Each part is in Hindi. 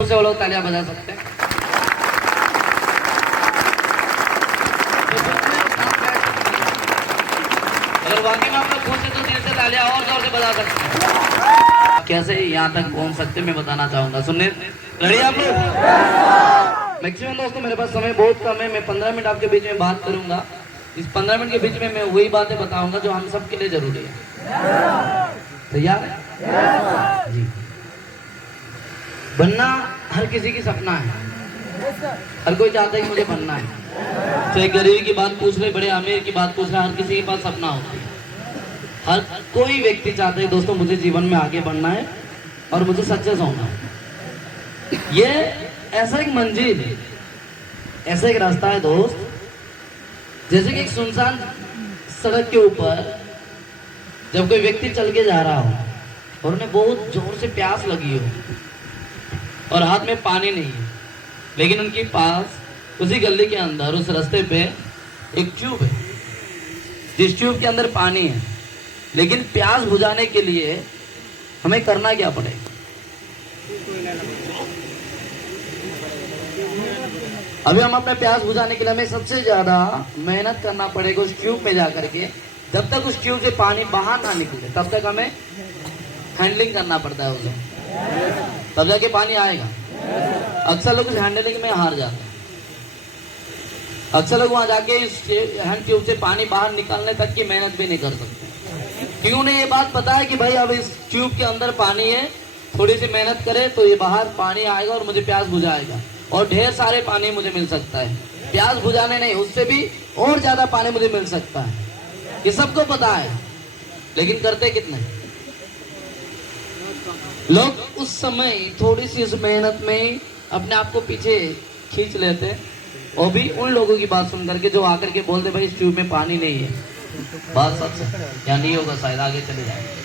से वो लोग तालियां बजा सकते हैं। अगर वाकई में आप लोग खुश हैं तो दिल से तालियां और जोर से बजा सकते हैं। कैसे यहाँ तक पहुँच सकते मैं बताना चाहूंगा। सुनने रेडी आप लोग? मैक्सिमम दोस्तों मेरे पास समय बहुत कम है। मैं 15 मिनट आपके बीच में बात करूंगा। इस 15 मिनट के बीच में मैं वही बातें बताऊंगा जो हम सबके लिए जरूरी है। तैयार है जी? बनना हर किसी की सपना है। हर कोई चाहता है कि मुझे बनना है। चाहे गरीब की बात पूछ ले, बड़े अमीर की बात पूछ ले, हर किसी के पास सपना होता है। हर कोई व्यक्ति चाहता है दोस्तों मुझे जीवन में आगे बढ़ना है और मुझे सक्सेस होना है। ये ऐसा एक मंजिल है, ऐसा एक रास्ता है दोस्त, जैसे कि एक सुनसान सड़क के ऊपर जब कोई व्यक्ति चल के जा रहा हो और उन्हें बहुत जोर से प्यास लगी हो और हाथ में पानी नहीं है, लेकिन उनके पास उसी गली के अंदर उस रास्ते पे एक ट्यूब है, जिस ट्यूब के अंदर पानी है, लेकिन प्यास बुझाने के लिए हमें करना क्या पड़ेगा? अभी हम अपने प्यास बुझाने के लिए हमें सबसे ज्यादा मेहनत करना पड़ेगा उस ट्यूब में जाकर के। जब तक उस ट्यूब से पानी बाहर ना निकले तब तक हमें हैंडलिंग करना पड़ता है उसे, तब जाके पानी आएगा। अक्सर लोग इस हैंडलिंग में हार जाते हैं। अक्सर लोग वहां जाके इस हैंड ट्यूब से पानी बाहर निकालने तक की मेहनत भी नहीं कर सकते, क्यों? उन्हें ये बात पता है कि भाई अब इस ट्यूब के अंदर पानी है, थोड़ी सी मेहनत करे तो ये बाहर पानी आएगा और मुझे प्यास बुझाएगा और ढेर सारे पानी मुझे मिल सकता है। प्यास बुझाने नहीं, उससे भी और ज्यादा पानी मुझे मिल सकता है। ये सबको पता है, लेकिन करते कितने लोग? उस समय थोड़ी सी इस मेहनत में अपने आप को पीछे खींच लेते, और भी उन लोगों की बात सुन करके जो आकर के बोलते भाई इस ट्यूब में पानी नहीं है। बात सच है या नहीं होगा, शायद आगे चले जाएंगे।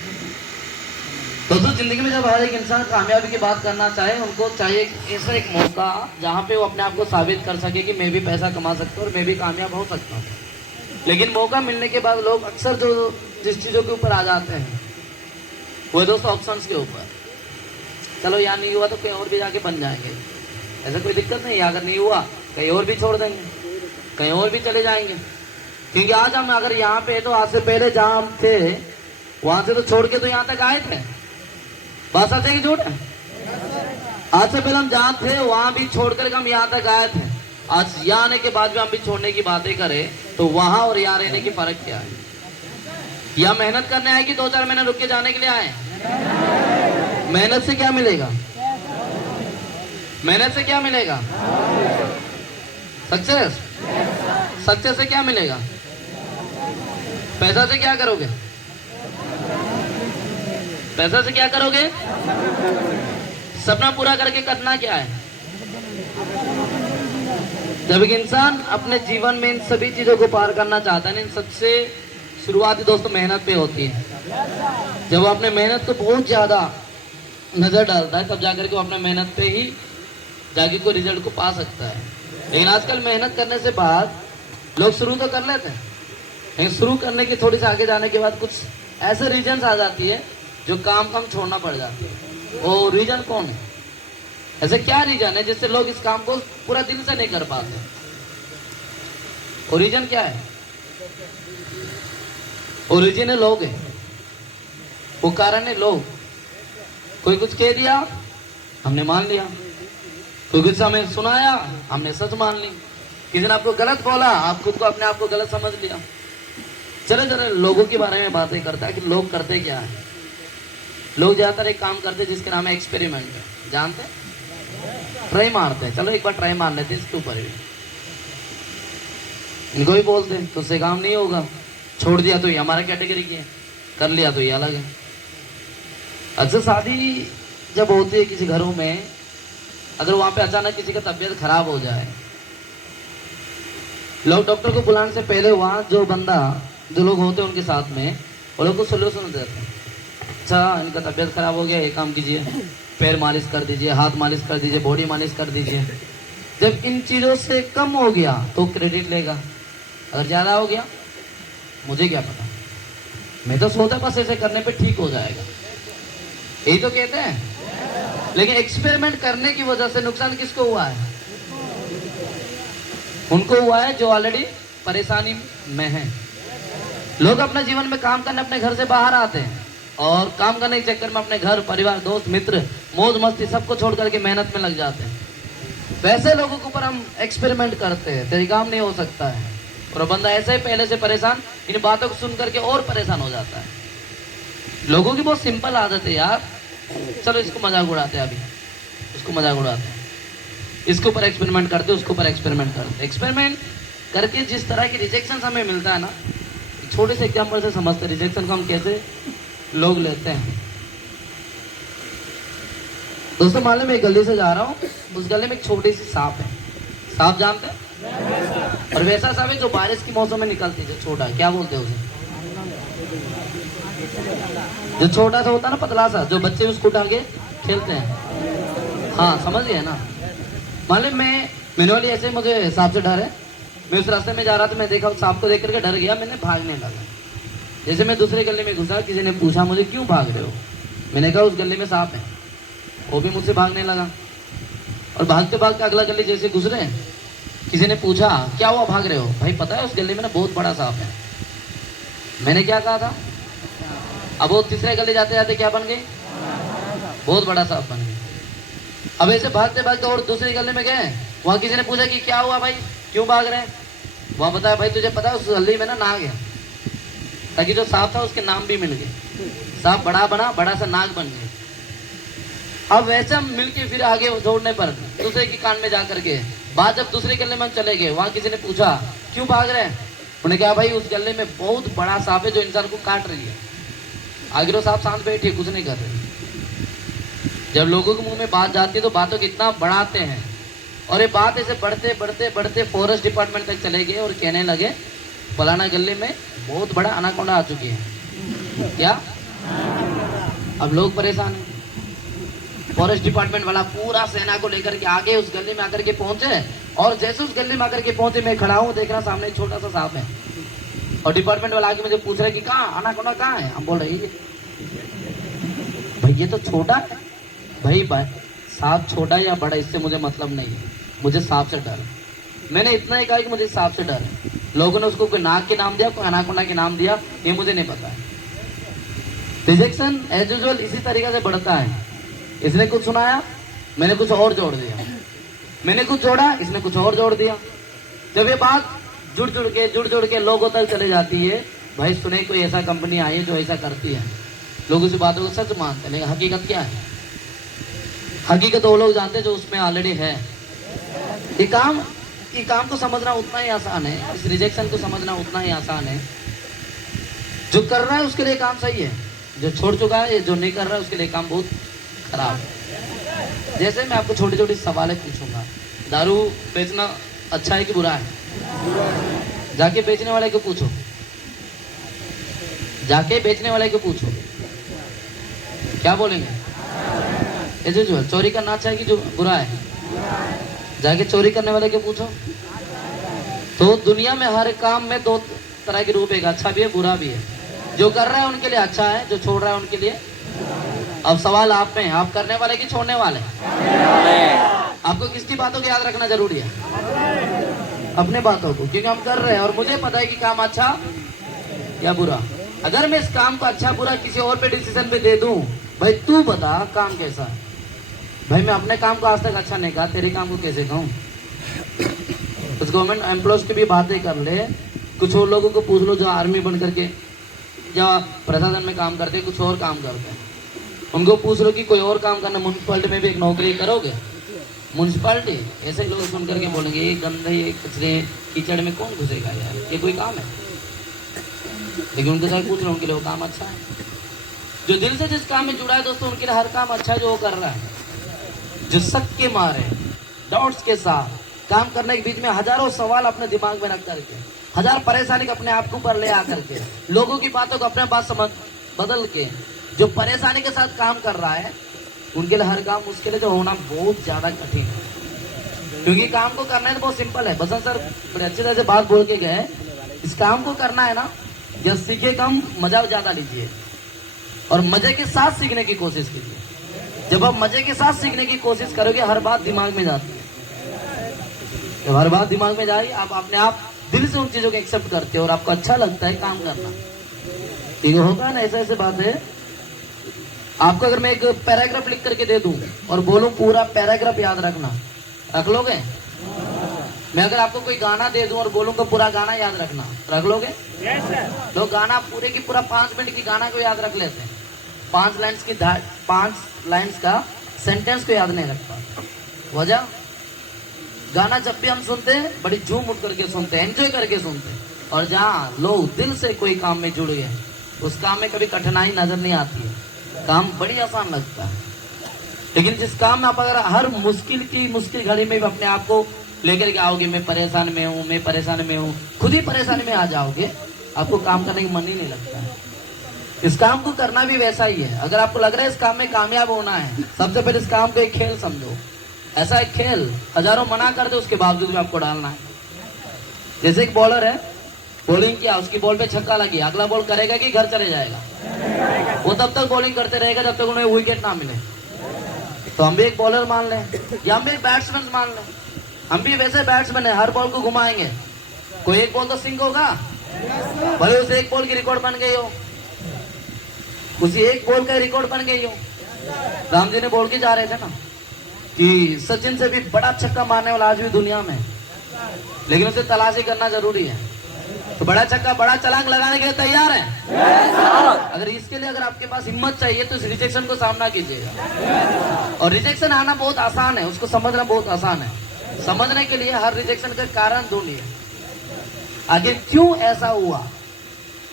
दोस्तों जिंदगी में जब हर एक इंसान कामयाबी की बात करना चाहे, उनको चाहिए ऐसा एक मौका जहाँ पे वो अपने आप को साबित कर सके कि मैं भी पैसा कमा सकता हूँ और मैं भी कामयाब हो सकता हूँ। लेकिन मौका मिलने के बाद लोग अक्सर जो जिस चीज़ों के ऊपर आ जाते हैं वो दोस्तों ऑप्शंस के ऊपर। चलो यहाँ नहीं हुआ तो कहीं और भी जाके बन जाएंगे, ऐसा कोई दिक्कत नहीं है। अगर नहीं हुआ कहीं और भी छोड़ देंगे, कहीं और भी चले जाएंगे। क्योंकि आज हम अगर यहाँ पे तो आज से पहले जहाँ हम थे वहां से तो छोड़ के तो यहाँ तक आए थे। बात सच है कि झूठ है? आज से पहले हम जहाँ थे वहां भी छोड़ कर हम यहाँ तक आए थे। आज यहाँ आने के बाद भी हम भी छोड़ने की बातें करें तो वहां और यहाँ रहने की फर्क क्या है? यहाँ मेहनत करने आए कि 2-4 महीने रुक के जाने के लिए आए? मेहनत से क्या मिलेगा? मेहनत से क्या मिलेगा? सक्सेस। सक्सेस से क्या मिलेगा? पैसा से क्या करोगे? पैसा से क्या करोगे? सपना पूरा करके करना क्या है? जब एक इंसान अपने जीवन में इन सभी चीजों को पार करना चाहता है, इन सबसे शुरुआती दोस्तों मेहनत पे होती है। जब वो अपने मेहनत को बहुत ज्यादा नजर डालता है तब जाकर के वो अपने मेहनत पे ही जाके कोई रिजल्ट को पा सकता है। लेकिन आजकल मेहनत करने से बाद लोग शुरू तो कर लेते हैं, लेकिन शुरू करने के थोड़ी सी आगे जाने के बाद कुछ ऐसे रीजन आ जाती है जो काम छोड़ना पड़ जाता है। वो रीजन कौन है? ऐसे क्या रीजन है जिससे लोग इस काम को पूरा दिल से नहीं कर पाते? ओरिजिन क्या है? ओरिजिन है लोग है, वो कारण है लोग। कोई कुछ कह दिया हमने मान लिया, कोई कुछ हमें सुनाया हमने सच मान ली, किसी ने आपको गलत बोला आप खुद को अपने आप को गलत समझ लिया। चले चले लोगों के बारे में बातें करता है कि लोग करते क्या है। लोग ज्यादातर एक काम करते जिसके नाम है एक्सपेरिमेंट, जानते? ट्राई मारते हैं, चलो एक बार ट्राई मार लेते इसके ऊपर भी। इनको भी बोलते हैं तुझसे काम नहीं होगा, छोड़ दिया तो ये हमारा कैटेगरी की है, कर लिया तो ये अलग है। अक्सर शादी जब होती है किसी घरों में, अगर वहां पे अचानक किसी का तबीयत खराब हो जाए, लोग डॉक्टर को बुलाने से पहले वहां जो लोग होते हैं उनके साथ में वो लोग को सोल्यूशन देते हैं। अच्छा इनका तबीयत खराब हो गया, ये काम कीजिए, पैर मालिश कर दीजिए, हाथ मालिश कर दीजिए, बॉडी मालिश कर दीजिए। जब इन चीजों से कम हो गया तो क्रेडिट लेगा, अगर ज्यादा हो गया मुझे क्या पता, मैं तो सोचा बस ऐसे करने पे ठीक हो जाएगा। यही तो कहते हैं। लेकिन एक्सपेरिमेंट करने की वजह से नुकसान किसको हुआ है? उनको हुआ है जो ऑलरेडी परेशानी में है। लोग अपने जीवन में काम करने अपने घर से बाहर आते हैं और काम करने के चक्कर में अपने घर परिवार दोस्त मित्र मौज मस्ती सबको छोड़ करके मेहनत में लग जाते हैं। वैसे लोगों के ऊपर हम एक्सपेरिमेंट करते हैं, तेरी काम नहीं हो सकता है, और बंदा ऐसे ही पहले से परेशान इन बातों को सुन करके और परेशान हो जाता है। लोगों की बहुत सिंपल आदत है यार, चलो इसको मजाक उड़ाते हैं, अभी उसको मजाक उड़ाते हैं, इसके ऊपर एक्सपेरिमेंट करते, उसके ऊपर एक्सपेरिमेंट करते। एक्सपेरिमेंट करके जिस तरह की रिजेक्शन हमें मिलता है ना, छोटे से एग्जाम्पल से समझते रिजेक्शन को हम कैसे लोग लेते हैं। दोस्तों मान लो मैं एक गली से जा रहा हूँ, उस गली में एक छोटी सी सांप है। सांप जानते हैं? और वैसा सांप है जो बारिश के मौसम में निकलती है, जो छोटा है, क्या बोलते हैं उसे? जो छोटा सा होता है ना, पतला सा, जो बच्चे उसको उठा के खेलते हैं। हाँ समझ गए ना। मान लो मैंने वाली ऐसे मुझे सांप से डर है, मैं उस रास्ते में जा रहा था, मैं देखा सांप को देख करके डर गया, मैंने भागने लगा। जैसे मैं दूसरे गली में घुसा, किसी ने पूछा मुझे क्यों भाग रहे हो, मैंने कहा उस गली में सांप है, वो भी मुझसे भागने लगा। और भागते भागते अगला गली जैसे गुजरे, किसी ने पूछा क्या हुआ भाग रहे हो, भाई पता है उस गली में ना बहुत बड़ा सांप है। मैंने क्या कहा था, अब वो तीसरे गली जाते जाते क्या बन गई, बहुत बड़ा सांप बन गई। अब ऐसे भागते भागते और दूसरी गली में गए, वहां किसी ने पूछा कि क्या हुआ भाई क्यों भाग रहे हैं, वहां बताया भाई तुझे पता है उस गली में ना नाग है, ताकि जो सांप था उसके नाम भी मिल गए, सांप बड़ा बना, बड़ा सा नाग बन गए। अब वैसे हम मिलके फिर आगे दौड़ने पर दूसरे की कान में जा करके बाद जब दूसरे गले में चले गए, वहां किसी ने पूछा क्यों भाग रहे हैं, उन्होंने कहा भाई उस गले में बहुत बड़ा सांप है जो इंसान को काट रही है। आगे वो सांप शांत बैठी है, कुछ नहीं कर रही। जब लोगों के मुंह में बात जाती है तो बातों को इतना बढ़ाते हैं, और ये बात ऐसे बढ़ते बढ़ते बढ़ते फॉरेस्ट डिपार्टमेंट तक चले गए और कहने लगे फलाना गले में बहुत बड़ा अनाकोंडा आ चुकी है। क्या? अब लोग परेशान हैं। फॉरेस्ट डिपार्टमेंट वाला पूरा सेना को लेकर के आगे उस गली में आकर के पहुंचे, और जैसे उस गली में आकर के पहुंचे, मैं खड़ा हूँ, देख रहा सामने एक छोटा सा सांप है, और डिपार्टमेंट वाला आगे मुझे पूछ रहा है कि कहाँ अनाकोंडा कहाँ है। हम बोल रहे भाई ये तो छोटा है। भाई सांप छोटा या बड़ा इससे मुझे मतलब नहीं है, मुझे सांप से डर है। मैंने इतना ही कहा कि मुझे सांप से डर है। लोगों ने उसको कोई नाग के नाम दिया, कोई अनाकोंडा के नाम दिया, ये मुझे नहीं पता है। रिजेक्शन एज यूजुअल इसी तरीके से बढ़ता है। इसने कुछ सुनाया, मैंने कुछ और जोड़ दिया, मैंने कुछ जोड़ा, इसने कुछ और जोड़ दिया। जब ये बात जुड़ जुड़ के लोगों तक चले जाती है, भाई सुने कोई ऐसा कंपनी आई है जो ऐसा करती है, लोग उस बातों को सच मानते हैं, लेकिन हकीकत क्या है? हकीकत वो लोग जानते हैं जो उसमें ऑलरेडी है। ये काम को समझना उतना ही आसान है, इस रिजेक्शन को समझना उतना ही आसान है। जो कर रहा है उसके लिए काम सही है, जो छोड़ चुका है, जो नहीं कर रहा है उसके लिए काम बहुत खराब है। जैसे मैं आपको छोटी छोटी सवालें पूछूंगा, दारू बेचना अच्छा है कि बुरा है? जाके बेचने वाले को पूछो, जाके बेचने वाले को पूछो, क्या बोलेंगे? जो चोरी करना अच्छा है कि जो बुरा है? जाके चोरी करने वाले को पूछो। तो दुनिया में हर काम में दो तरह के रूप है, अच्छा भी है बुरा भी है। जो कर रहा है उनके लिए अच्छा है, जो छोड़ रहा है उनके लिए। अब सवाल आप में, आप करने वाले कि छोड़ने वाले? आपको किसकी बातों को याद रखना जरूरी है? अपने बातों को, क्योंकि हम कर रहे हैं और मुझे पता है कि काम अच्छा या बुरा। अगर मैं इस काम को अच्छा बुरा किसी और पे डिसीजन पे दे दूं, भाई तू बता काम कैसा है। भाई मैं अपने काम को आज तक अच्छा नहीं कहा, तेरे काम को कैसे कहूँ? कुछ गवर्नमेंट एम्प्लॉयज की भी बातें कर ले, कुछ और लोगों को पूछ लो जो आर्मी बन करके या प्रशासन में काम करते, कुछ और काम करते हैं, उनको पूछ लो कि कोई और काम करना, म्यूनसिपालिटी में भी एक नौकरी करोगे? म्यूनसिपालिटी ऐसे लोग सुन करके बोलेंगे ये गंदे, ये कचरे कीचड़ में कौन घुसेगा यार, ये कोई काम है? लेकिन उनके साथ पूछ लो, उनके लिए वो काम अच्छा है। जो दिल से जिस काम में जुड़ा है दोस्तों, उनके लिए हर काम अच्छा है जो वो कर रहा है। जो शक के मारे डाउट्स के साथ काम करने के बीच में हजारों सवाल अपने दिमाग में रख करके, हजार परेशानी अपने आप के ऊपर ले आकर के, लोगों की बातों को अपने पास समझ बदल के जो परेशानी के साथ काम कर रहा है, उनके लिए हर काम उसके लिए जो होना बहुत ज्यादा कठिन है। क्योंकि काम को करना है तो बहुत सिंपल है। बसंत सर बड़े अच्छे तरह से बात बोल के गए, इस काम को करना है ना, जब सीखे कम मजा ज्यादा लीजिए और मजे के साथ सीखने की कोशिश कीजिए। जब आप मजे के साथ सीखने की कोशिश करोगे हर बात दिमाग में जाती है। जब हर बात दिमाग में जाएगी आप अपने आप दिल से उन चीजों को एक्सेप्ट करते हो और आपको अच्छा लगता है काम करना। ठीक होगा ना, ऐसे ऐसे बात है। आपको अगर मैं एक पैराग्राफ लिख करके दे दूं और बोलूं पूरा पैराग्राफ याद रखना, रख लोगे? मैं अगर आपको कोई गाना दे दूं और बोलूं तो पूरा गाना याद रखना, रख लोगे? लोग गाना पूरे की पूरा 5 मिनट की गाना को याद रख लेते हैं, 5 लाइन्स का सेंटेंस को याद नहीं रख पाते। वजह, गाना जब भी हम सुनते हैं बड़ी झूम उठ करके सुनते हैं, एंजॉय करके सुनते हैं। और जहाँ लोग दिल से कोई काम में जुड़ गए उस काम में कभी कठिनाई नजर नहीं आती है, काम बड़ी आसान लगता है। लेकिन जिस काम में आप अगर हर मुश्किल घड़ी में भी अपने आप को लेकर के आओगे, मैं परेशान में हूँ, खुद ही परेशानी में आ जाओगे, आपको काम करने का मन ही नहीं लगता है। इस काम को करना भी वैसा ही है। अगर आपको लग रहा है इस काम में कामयाब होना है, सबसे पहले इस काम को एक खेल समझो। ऐसा एक खेल हजारों मना कर दे उसके बावजूद भी आपको डालना है। जैसे एक बॉलर है, बॉलिंग किया, उसकी बॉल पे छक्का लगी, अगला बॉल करेगा कि घर चले जाएगा? वो तब तक बॉलिंग करते रहेगा जब तक उन्हें विकेट ना मिले। तो हम भी एक बॉलर मान लें या हम भी एक बैट्समैन मान लें, हम भी वैसे बैट्समैन है, हर बॉल को घुमाएंगे। कोई एक बॉल तो सिंक होगा, भले उसे एक बॉल की रिकॉर्ड बन गई हो, उसी एक बॉल का रिकॉर्ड बन गई हो। राम जी ने बोल के जा रहे थे ना कि सचिन से भी बड़ा छक्का मारने वाला आज भी दुनिया में, लेकिन उसे तलाशी करना जरूरी है। तो बड़ा छक्का, बड़ा छलांग लगाने के लिए तैयार है? अगर इसके लिए अगर आपके पास हिम्मत चाहिए तो इस रिजेक्शन को सामना कीजिएगा। और रिजेक्शन आना बहुत आसान है, उसको समझना बहुत आसान है। समझने के लिए हर रिजेक्शन का कारण ढूंढिए, आगे क्यों ऐसा हुआ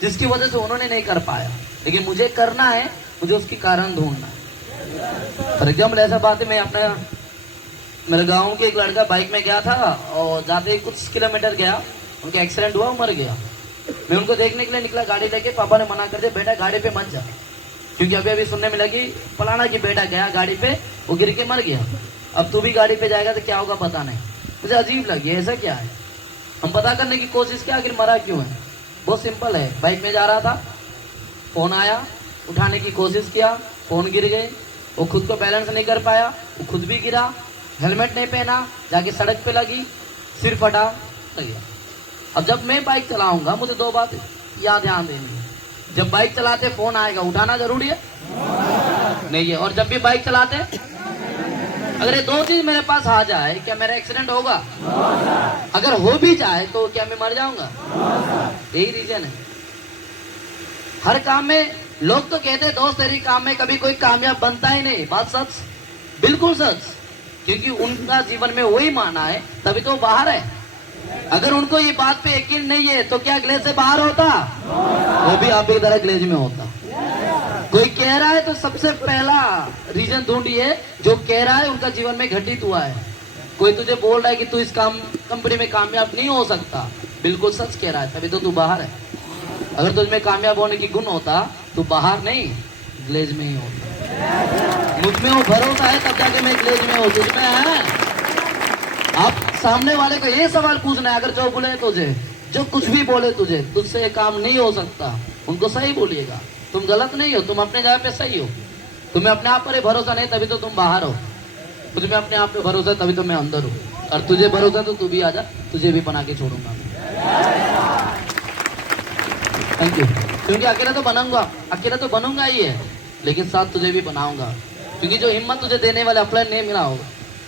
जिसकी वजह से उन्होंने नहीं कर पाया, लेकिन मुझे करना है, मुझे उसकी कारण ढूंढना है। फॉर एग्जाम्पल ऐसा बात है, मैं अपना मेरे गांव के एक लड़का बाइक में गया था और जाते ही कुछ किलोमीटर गया, उनका एक्सीडेंट हुआ, मर गया। मैं उनको देखने के लिए निकला गाड़ी लेके, पापा ने मना कर दिया, बेटा गाड़ी पे मत जा, क्योंकि अभी अभी सुनने में लगी फलाना की बेटा गया गाड़ी पे, वो गिर के मर गया, अब तू भी गाड़ी पे जाएगा तो क्या होगा पता नहीं। मुझे अजीब लगी, ऐसा क्या है? हम पता करने की कोशिश किया आखिर मरा क्यों है। बहुत सिंपल है, बाइक में जा रहा था, फोन आया, उठाने की कोशिश किया, फोन गिर गए, वो खुद को बैलेंस नहीं कर पाया, वो खुद भी गिरा, हेलमेट नहीं पहना, जाके सड़क पे लगी, सिर फटा, गया। अब जब मैं बाइक चलाऊंगा मुझे 2 बात याद ध्यान देनी है। जब बाइक चलाते फोन आएगा, उठाना जरूरी है नहीं है, और जब भी बाइक चलाते अगर ये 2 चीज मेरे पास आ जाए, क्या मेरा एक्सीडेंट होगा? अगर हो भी जाए तो क्या मैं मर जाऊंगा? यही रीजन है। हर काम में लोग तो कहते हैं दोस्त तेरी काम में कभी कोई कामयाब बनता ही नहीं, बात सच, बिल्कुल सच, क्योंकि उनका जीवन में वही माना है, तभी तो बाहर है। अगर उनको ये बात पे यकीन नहीं है तो क्या ग्लेज से बाहर होता? वो भी आप एक तरह ग्लेज में होता। कोई कह रहा है तो सबसे पहला रीजन ढूंढिए, जो कह रहा है उनका जीवन में घटित हुआ है। कोई तुझे बोल रहा है कि तू इस कंपनी में कामयाब नहीं हो सकता, बिल्कुल सच कह रहा है, तभी तो तू बाहर है। अगर तुझ में कामयाब होने की गुण होता तो बाहर नहीं, ग्लेज में ही होता। मुझ में वो भरोसा है तब जाके मैं ग्लेज में हूँ, तुझ में है। आप सामने वाले को ये सवाल पूछना है, अगर जो बोले तुझे, जो कुछ भी बोले तुझे, तुझसे ये काम नहीं हो सकता, उनको सही बोलिएगा। तुम गलत नहीं हो, तुम अपने जगह पे सही हो। तुम्हें अपने आप पर ही भरोसा नहीं तभी तो तुम बाहर हो, तुम्हें अपने आप पे भरोसा तभी तो मैं अंदर हूँ। और तुझे भरोसा तो तू भी आजा, तुझे भी बना के छोड़ूंगा। Thank you. क्योंकि अकेला तो बनूंगा ही है, लेकिन साथ तुझे भी बनाऊंगा, क्योंकि जो हिम्मत तुझे देने वाले अपलाइन नहीं मिला होगा,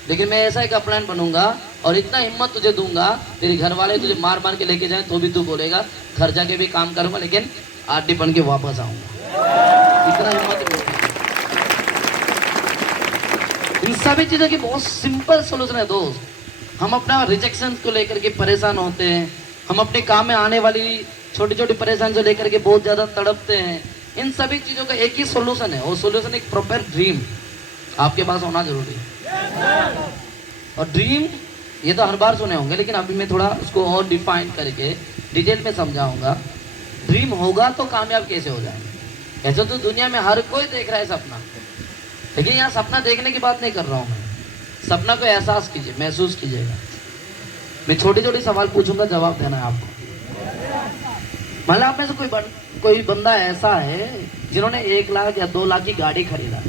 लेकिन मैं ऐसा एक अपलाइन बनूंगा और इतना हिम्मत तुझे दूंगा, तेरे घर वाले तुझे मार मार के लेके जाए तो भी तू बोलेगा घर जाके भी काम करूंगा, लेकिन आरडी बन के वापस आऊंगा। इतना हिम्मत दूंगा। इन सभी चीजों की बहुत सिंपल सोल्यूशन है दोस्त। हम अपना रिजेक्शन को लेकर के परेशान होते हैं, हम अपने काम में आने वाली छोटी छोटी परेशानी को लेकर के बहुत ज्यादा तड़पते हैं। इन सभी चीजों का एक ही सोल्यूशन है, वो सोल्यूशन एक प्रॉपर ड्रीम आपके पास होना जरूरी है। और ड्रीम ये तो हर बार सुने होंगे, लेकिन अभी मैं थोड़ा उसको और डिफाइन करके डिटेल में समझाऊंगा। ड्रीम होगा तो कामयाब कैसे हो जाएंगे। ऐसे तो दुनिया में हर कोई देख रहा है सपना, लेकिन यहाँ सपना देखने की बात नहीं कर रहा हूँ मैं। सपना को एहसास कीजिए, महसूस कीजिएगा। मैं छोटी छोटी सवाल पूछूंगा, जवाब देना है आपको। मान लो आप में से कोई बंदा ऐसा है जिन्होंने 1 लाख या 2 लाख की गाड़ी खरीदा,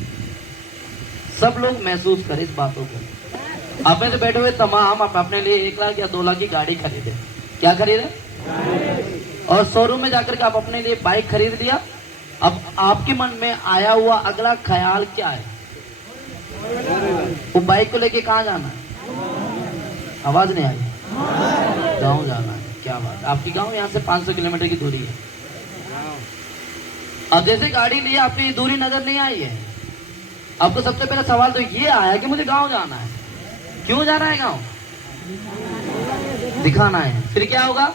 सब लोग महसूस करें इस बातों को। आप में से बैठे हुए तमाम आप अपने लिए 1 लाख या 2 लाख की गाड़ी खरीदे, क्या खरीदे? और शोरूम में जाकर के आप अपने लिए बाइक खरीद लिया। अब आपके मन में आया हुआ अगला ख्याल क्या है? वो बाइक को लेके कहाँ जाना है? आवाज नहीं आई। गाँव जाना है, क्या बात। आपकी गाँव यहाँ से 500 किलोमीटर की दूरी है। अब जैसे गाड़ी लिए आपकी दूरी नजर नहीं आई है, आपको सबसे पहला सवाल तो ये आया कि मुझे गांव जाना है। क्यों जाना है गांव? दिखाना है। फिर क्या होगा?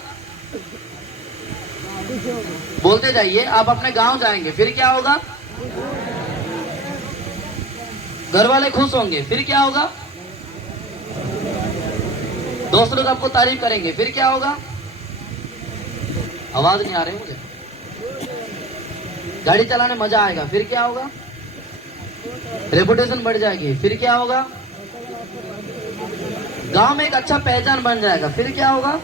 बोलते जाइए। आप अपने गांव जाएंगे, फिर क्या होगा? घर वाले खुश होंगे, फिर क्या होगा? दोस्त लोग आपको तारीफ करेंगे, फिर क्या होगा? आवाज नहीं आ रही मुझे। गाड़ी चलाने मजा आएगा, फिर क्या होगा? रेपुटेशन बढ़ जाएगी, फिर क्या होगा? गांव में एक अच्छा पहचान बन जाएगा, फिर क्या होगा?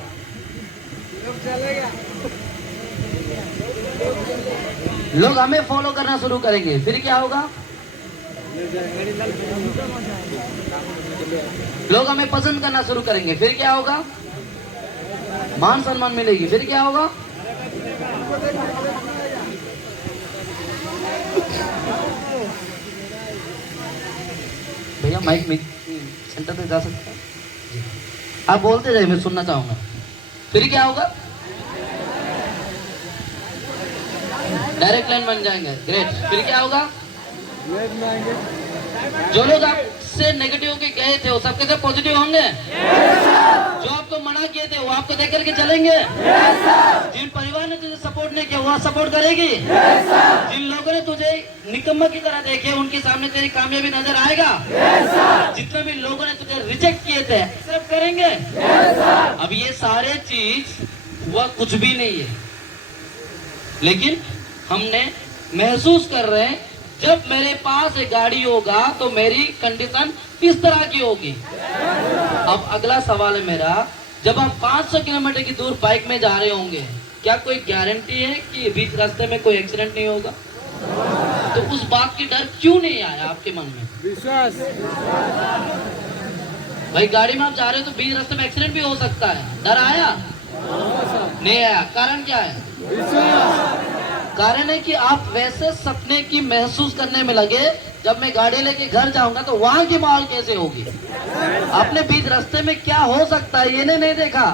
लोग हमें फॉलो करना शुरू करेंगे, फिर क्या होगा? लोग हमें पसंद करना शुरू करेंगे, फिर क्या होगा? मान सम्मान मिलेगी, फिर क्या होगा? भैया माइक में सेंटर पे जा सकते हैं? आप बोलते जाइए, मैं सुनना चाहूंगा। फिर क्या होगा? डायरेक्ट लाइन बन जाएंगे, ग्रेट। फिर क्या होगा? जो लोग आपसे नेगेटिव होके गए थे वो सब कैसे पॉजिटिव होंगे? जो आपको मना किए थे वो आपको देख करके चलेंगे। जिन परिवार ने तुझे सपोर्ट नहीं किया वो सपोर्ट करेगी। जिन लोगों ने तुझे निकम्मा की तरह देखे उनके सामने तेरी कामयाबी नजर आएगा। जितने भी लोगों ने तुझे रिजेक्ट किए थे एक्सेप्ट करेंगे। अब ये सारे चीज वह कुछ भी नहीं है, लेकिन हमने महसूस कर रहे हैं जब मेरे पास एक गाड़ी होगा तो मेरी कंडीशन किस तरह की होगी। अब अगला सवाल है मेरा, जब आप 500 किलोमीटर की दूर बाइक में जा रहे होंगे, क्या कोई गारंटी है कि बीच रास्ते में कोई एक्सीडेंट नहीं होगा? तो उस बात की डर क्यों नहीं आया आपके मन में? विश्वास। भाई गाड़ी में आप जा रहे हो तो बीच रास्ते में एक्सीडेंट भी हो सकता है, डर आया? नहीं आया। कारण क्या है? विश्वास। कारण है कि आप वैसे सपने की महसूस करने में लगे, जब मैं गाड़ी लेके घर जाऊंगा तो वहां की माहौल कैसे होगी। आपने बीच रास्ते में क्या हो सकता है ये नहीं देखा।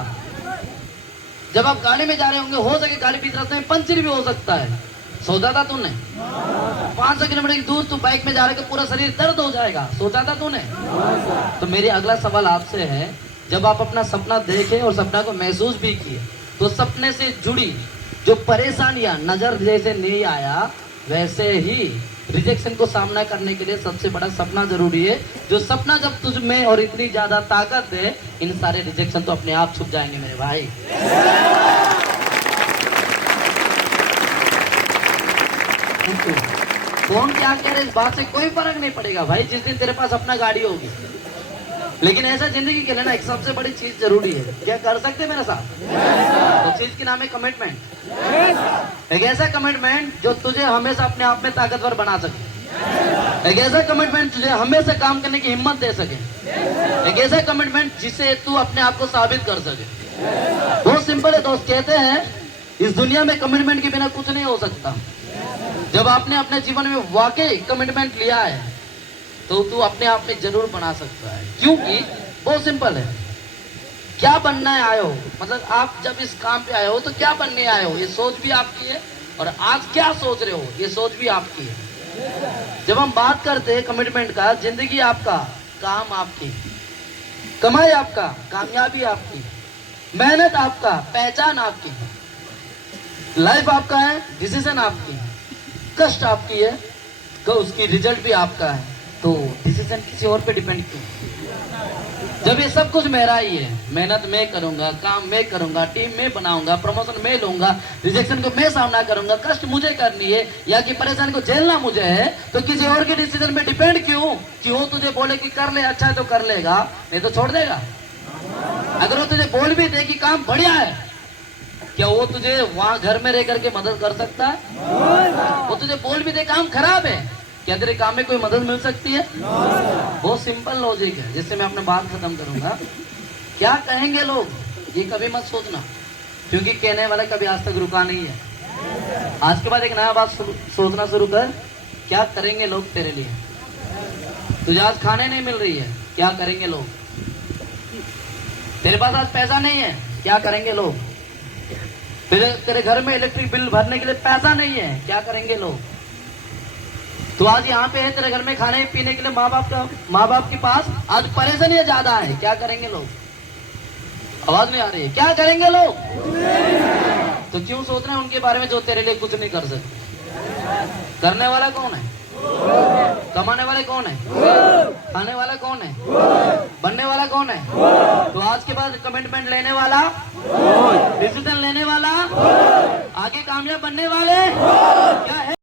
जब आप गाड़ी में जा रहे होंगे हो सके गाड़ी बीच रास्ते में पंचर भी हो सकता है। सोचा था तूने? 500 किलोमीटर की दूर तू बाइक में जा रहे पूरा शरीर दर्द हो जाएगा, सोचा था तूने? तो मेरी अगला सवाल आपसे है, जब आप अपना सपना देखे और सपना को महसूस भी किए तो सपने से जुड़ी जो परेशानियां नजर जैसे नहीं आया, वैसे ही रिजेक्शन को सामना करने के लिए सबसे बड़ा सपना जरूरी है। जो सपना जब तुझ में और इतनी ज्यादा ताकत है, इन सारे रिजेक्शन तो अपने आप छुप जाएंगे मेरे भाई। कौन क्या कह रहे इस बात से कोई फर्क नहीं पड़ेगा भाई, जिस दिन तेरे पास अपना गाड़ी होगी। लेकिन ऐसा जिंदगी के लिए ना एक सबसे बड़ी चीज जरूरी है। क्या कर सकते मेरे साथ? तो चीज की नाम है कमिटमेंट। एक ऐसा कमिटमेंट जो तुझे हमेशा अपने आप में ताकतवर बना सके। एक ऐसा कमिटमेंट तुझे हमेशा काम करने की हिम्मत दे सके। एक ऐसा कमिटमेंट जिसे तू अपने आप को साबित कर सके। बहुत सिंपल है दोस्त। कहते हैं इस दुनिया में कमिटमेंट के बिना कुछ नहीं हो सकता। जब आपने अपने जीवन में वाकई कमिटमेंट लिया है तो तू अपने आप में जरूर बना सकता है। क्योंकि बहुत सिंपल है, क्या बनना है आए हो, मतलब आप जब इस काम पे आए हो तो क्या बनने आए हो, ये सोच भी आपकी है। और आज क्या सोच रहे हो, ये सोच भी आपकी है। जब हम बात करते हैं कमिटमेंट का, जिंदगी आपका, काम आपकी, कमाई आपका, कामयाबी आपकी, मेहनत आपका, पहचान आपकी, लाइफ आपका है, डिसीजन आपकी, कष्ट आपकी है, तो उसकी रिजल्ट भी आपका है। तो डिसीजन किसी और पे डिपेंड क्यों? जब ये सब कुछ मेरा ही है, मेहनत मैं करूंगा, काम मैं करूंगा, टीम मैं बनाऊंगा, प्रमोशन मैं लूंगा, रिजेक्शन को मैं सामना करूंगा, कष्ट मुझे करनी है या कि परेशानी को झेलना मुझे है, तो किसी और के डिसीजन पे डिपेंड क्यों कि वो तुझे बोले कि कर ले, अच्छा है तो कर लेगा, नहीं तो छोड़ देगा। अगर वो तुझे बोल भी दे कि काम बढ़िया है, क्या वो तुझे वहां घर में रह करके मदद कर सकता है? वो तुझे बोल भी दे काम खराब है, क्या तेरे काम में कोई मदद मिल सकती है? बहुत सिंपल लॉजिक है, जिससे मैं अपने बात खत्म करूंगा। क्या कहेंगे लोग, ये कभी मत सोचना, क्योंकि कहने वाला कभी आज तक रुका नहीं है। आज के बाद एक नया बात सोचना शुरू कर, क्या करेंगे लोग तेरे लिए? तुझे आज खाने नहीं मिल रही है, क्या करेंगे लोग? तेरे पास आज पैसा नहीं है, क्या करेंगे लोग? तेरे घर में इलेक्ट्रिक बिल भरने के लिए पैसा नहीं है, क्या करेंगे लोग? तो आज यहाँ पे है, तेरे घर में खाने पीने के लिए माँ बाप के पास आज परेशानियां ज्यादा है, क्या करेंगे लोग? आवाज नहीं आ रही है, क्या करेंगे लोग? तो क्यों सोच रहे हैं उनके बारे में जो तेरे लिए कुछ नहीं कर सकते? करने वाला कौन है? कमाने वाले कौन है? खाने वाला कौन है? बनने वाला कौन है? तो आज के बाद कमिटमेंट लेने वाला, डिसीजन लेने वाला, आगे कामयाब बनने वाले क्या है?